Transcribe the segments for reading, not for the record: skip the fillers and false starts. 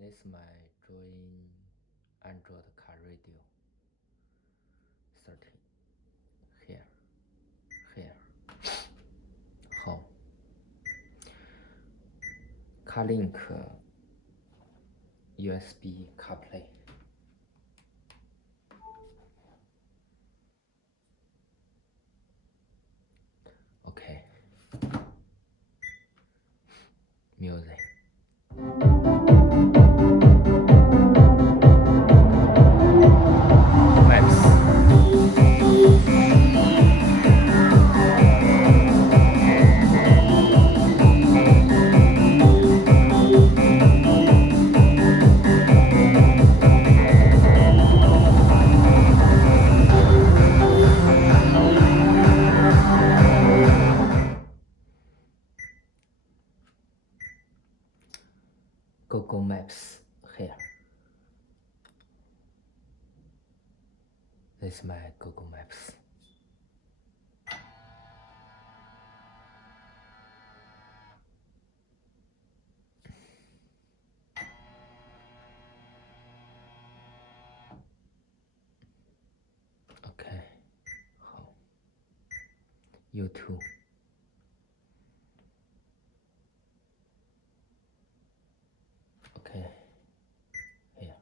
This is my drawing Android car radio. 13. Here. Home. CarLink USB CarPlay. Okay. Music. Google Maps here. This is my Google Maps. Okay. Home. YouTube. Okay. Here.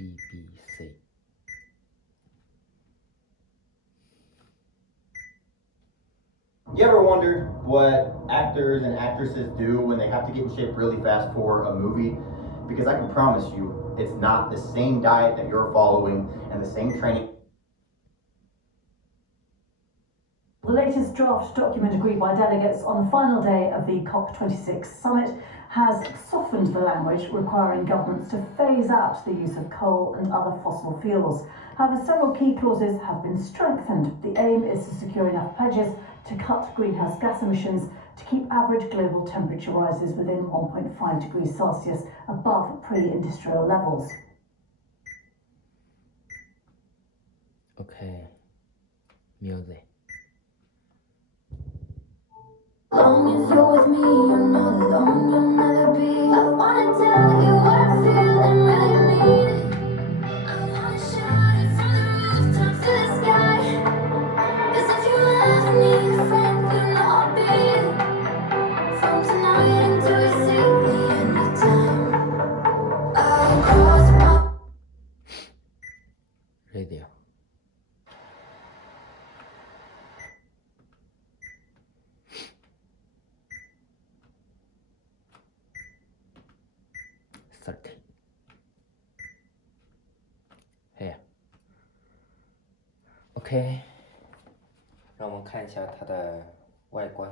BBC. You ever wondered what actors and actresses do when they have to get in shape really fast for a movie? Because I can promise you, it's not the same diet that you're following and the same training. The latest draft document agreed by delegates on the final day of the COP26 summit has softened the language requiring governments to phase out the use of coal and other fossil fuels. However, several key clauses have been strengthened. The aim is to secure enough pledges to cut greenhouse gas emissions to keep average global temperature rises within 1.5 degrees Celsius above pre-industrial levels. Okay. Music. Long as you're with me, you're not alone, you'll never be. I wanna tell you what I feel and really mean it. I wanna shout it from the rooftops to the sky. 'Cause if you ever need a friend, you know I'll be it. From tonight until we see the end of time, I'll cross my Radio. Here. OK，让我们看一下它的外观。